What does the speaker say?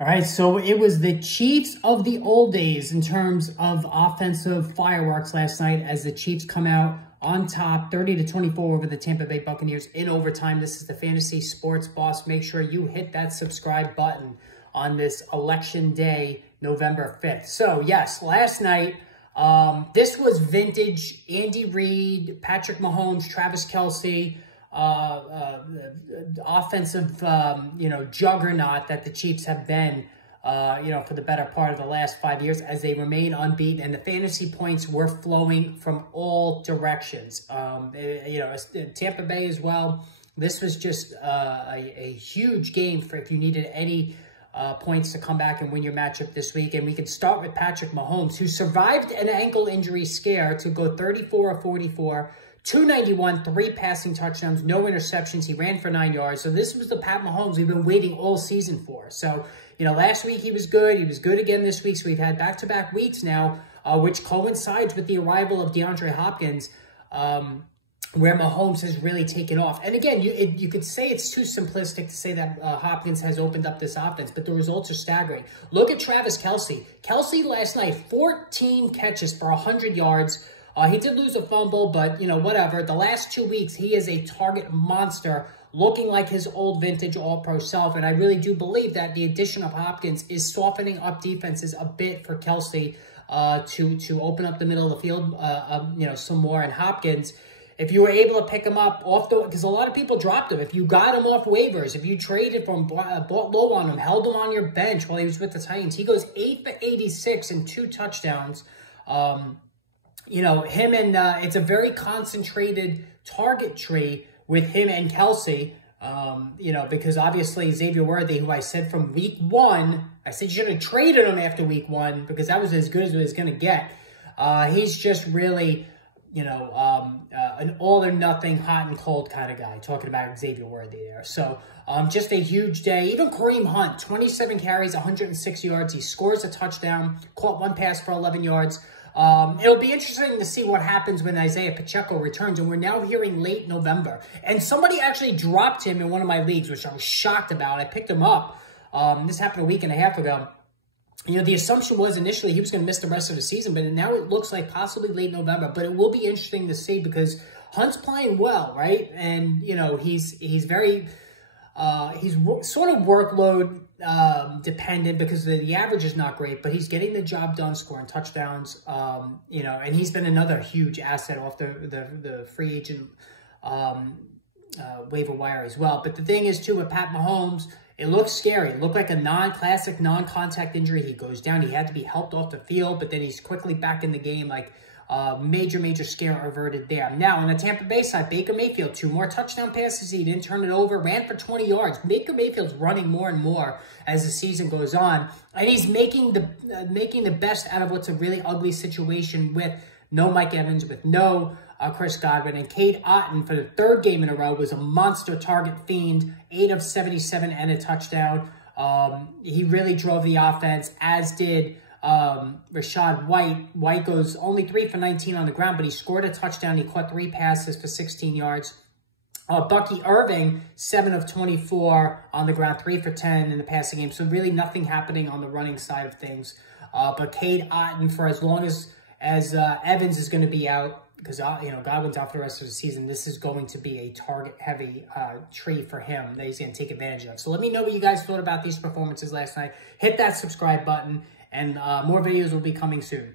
All right, so it was the Chiefs of the old days in terms of offensive fireworks last night as the Chiefs come out on top 30-24 over the Tampa Bay Buccaneers in overtime. This is the Fantasy Sports Boss. Make sure you hit that subscribe button on this election day, November 5th. So, yes, last night, this was vintage Andy Reid, Patrick Mahomes, Travis Kelce, offensive, juggernaut that the Chiefs have been, for the better part of the last 5 years as they remain unbeaten. And the fantasy points were flowing from all directions. Tampa Bay as well. This was just a huge game for if you needed any points to come back and win your matchup this week. And we can start with Patrick Mahomes, who survived an ankle injury scare to go 34 of 44, 291, 3 passing touchdowns, no interceptions. He ran for 9 yards. So this was the Pat Mahomes we've been waiting all season for. So, last week he was good. He was good again this week. So we've had back-to-back weeks now, which coincides with the arrival of DeAndre Hopkins, where Mahomes has really taken off. And again, you could say it's too simplistic to say that Hopkins has opened up this offense, but the results are staggering. Look at Travis Kelce. Kelce last night, 14 catches for 100 yards. He did lose a fumble, but, whatever. The last 2 weeks, he is a target monster, looking like his old vintage all-pro self. And I really do believe that the addition of Hopkins is softening up defenses a bit for Kelce to open up the middle of the field, some more. And Hopkins, if you were able to pick him up off because a lot of people dropped him. If you got him off waivers, if you traded for him, bought low on him, held him on your bench while he was with the Titans, he goes 8 for 86 and 2 touchdowns. Him and it's a very concentrated target tree with him and Kelce, because obviously Xavier Worthy, who I said from week 1, I said you should have traded him after week 1 because that was as good as it was going to get. He's just really, an all-or-nothing, hot and cold kind of guy, talking about Xavier Worthy there. So just a huge day. Even Kareem Hunt, 27 carries, 106 yards. He scores a touchdown, caught 1 pass for 11 yards. It'll be interesting to see what happens when Isaiah Pacheco returns, and we're now hearing late November. And somebody actually dropped him in one of my leagues, which I was shocked about. I picked him up. This happened a week and a half ago. The assumption was initially he was going to miss the rest of the season, but now it looks like possibly late November. But it will be interesting to see because Hunt's playing well, right? And, he's very... he's sort of workload dependent because the average is not great, but he's getting the job done, scoring touchdowns, and he's been another huge asset off the free agent waiver wire as well. But the thing is, too, with Pat Mahomes, it looks scary. It looked like a non-classic, non-contact injury. He goes down. He had to be helped off the field, but then he's quickly back in the game, major scare averted there. Now, on the Tampa Bay side, Baker Mayfield, 2 more touchdown passes. He didn't turn it over, ran for 20 yards. Baker Mayfield's running more and more as the season goes on, and he's making the best out of what's a really ugly situation with no Mike Evans, with no Chris Godwin. And Cade Otton, for the 3rd game in a row, was a monster target fiend, 8 of 77 and a touchdown. He really drove the offense, as did Rashad White. White goes only 3 for 19 on the ground, but he scored a touchdown. He caught 3 passes for 16 yards. Bucky Irving, 7 of 24 on the ground, 3 for 10 in the passing game. So really nothing happening on the running side of things. But Cade Otton, for as long as Evans is going to be out, because Godwin's out for the rest of the season, this is going to be a target-heavy tree for him that he's going to take advantage of. So let me know what you guys thought about these performances last night. Hit that subscribe button, and more videos will be coming soon.